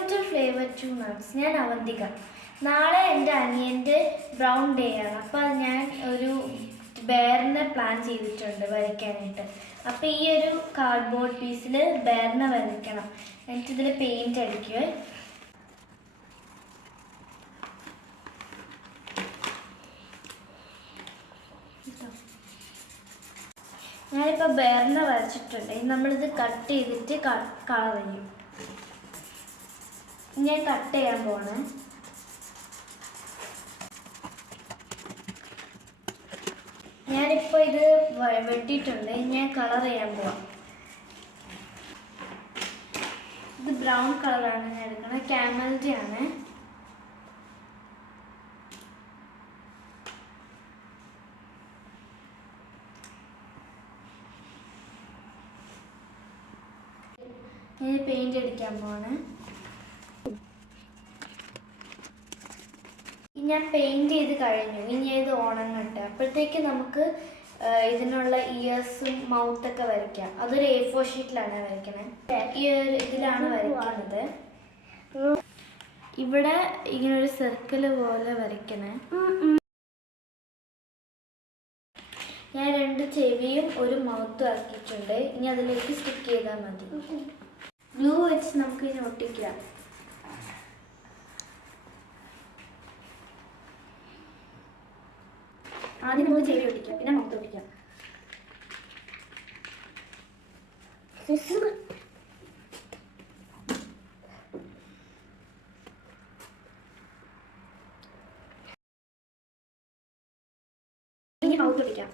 Welcome to flavour to nuts. ഞാൻ അവന്തിക. നാളെ എൻ്റെ അനിയൻ്റെ ബ്രൗൺ ഡേ ആണ്. അപ്പോൾ ഞാൻ ഒരു ബെയറിനെ പ്ലാൻ ചെയ്തിട്ടുണ്ട് വരയ്ക്കാനായിട്ട്. അപ്പോൾ ഈ ഒരു കാർഡ്ബോർഡ് പീസിൽ ബെയറിനെ വരയ്ക്കണം. എനിക്കിതിൽ പെയിൻറ്റ് അടിക്കുക. ഞാനിപ്പോൾ ബെയറിനെ വരച്ചിട്ടുണ്ട്. നമ്മളിത് കട്ട് ചെയ്തിട്ട് കളർ ചെയ്യും. ഞാൻ കട്ട് ചെയ്യാൻ പോണേ. ഞാനിപ്പോൾ ഇത് വെട്ടിയിട്ടുണ്ട്. ഞാൻ കളർ ചെയ്യാൻ പോവാം. ഇത് ബ്രൗൺ കളറാണ് ഞാൻ എടുക്കുന്നത്. ക്യാമലിൻ്റെ ആണ്. ഞാൻ പെയിന്റ് അടിക്കാൻ പോവാണ്. ഞാൻ പെയിന്റ് ചെയ്ത് കഴിഞ്ഞു. ഇനി ഇത് ഉണങ്ങട്ടെ. അപ്പോഴത്തേക്ക് നമുക്ക് ഇതിനുള്ള ഇയേഴ്സും മൗത്തൊക്കെ വരയ്ക്കാം. അതൊരു A4 ഷീറ്റിലാണ് വരയ്ക്കണേ. ഈ ഒരു ഇതിലാണ് വരയ്ക്കുന്നത്. ഇവിടെ ഇങ്ങനൊരു സർക്കിൾ പോലെ വരയ്ക്കണേ. ഞാൻ 2 ചെവിയും ഒരു മൗത്തും ആക്കിയിട്ടുണ്ട്. ഇനി അതിലേക്ക് സ്റ്റിക്ക് ചെയ്താൽ മതി. ഗ്ലൂ വെച്ച് നമുക്ക് ഇതിനെ ഒട്ടിക്കാം. ആദ്യം നമുക്ക് ചെവി ഒട്ടിക്കാം, പിന്നെ മൗത്ത് ഒട്ടിക്കാം. ഇനി മൗത്ത് ഒട്ടിക്കാം.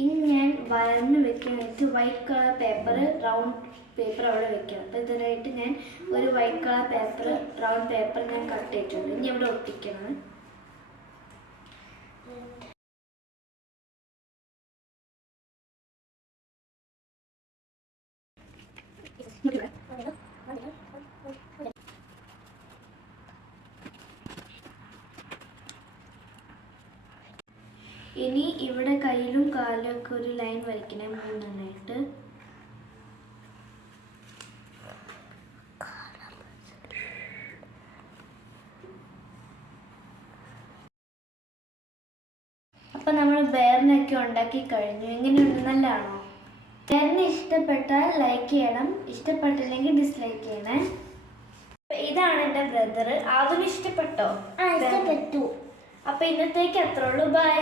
ഇനി ഞാൻ വരന്ന് വെക്കാനായിട്ട് white colour paper, round paper അവിടെ വെക്കണം. അപ്പോൾ ഇതിനായിട്ട് ഞാൻ ഒരു white colour paper, round paper ഞാൻ കട്ട് ചെയ്തിട്ടുണ്ട്. ഇനി അവിടെ ഒട്ടിക്കണം. ഇനി ഇവിടെ കയ്യിലും കാലിലും ഒക്കെ ഒരു ലൈൻ വരയ്ക്കണേ, 3 അപ്പം നമ്മൾ ബെയറിനൊക്കെ ഉണ്ടാക്കി കഴിഞ്ഞു. എങ്ങനെയുണ്ട്? നല്ലതാണോ? ബെയറിനെ ഇഷ്ടപ്പെട്ടാൽ ലൈക്ക് ചെയ്യണം, ഇഷ്ടപ്പെട്ടില്ലെങ്കിൽ ഡിസ്ലൈക്ക് ചെയ്യണേ. ഇതാണ് എൻ്റെ ബ്രദർ. അതിന് ഇഷ്ടപ്പെട്ടോ? ഇഷ്ടപ്പെട്ടു. അപ്പം ഇന്നത്തേക്ക് അത്രേ ഉള്ളൂ. ബൈ.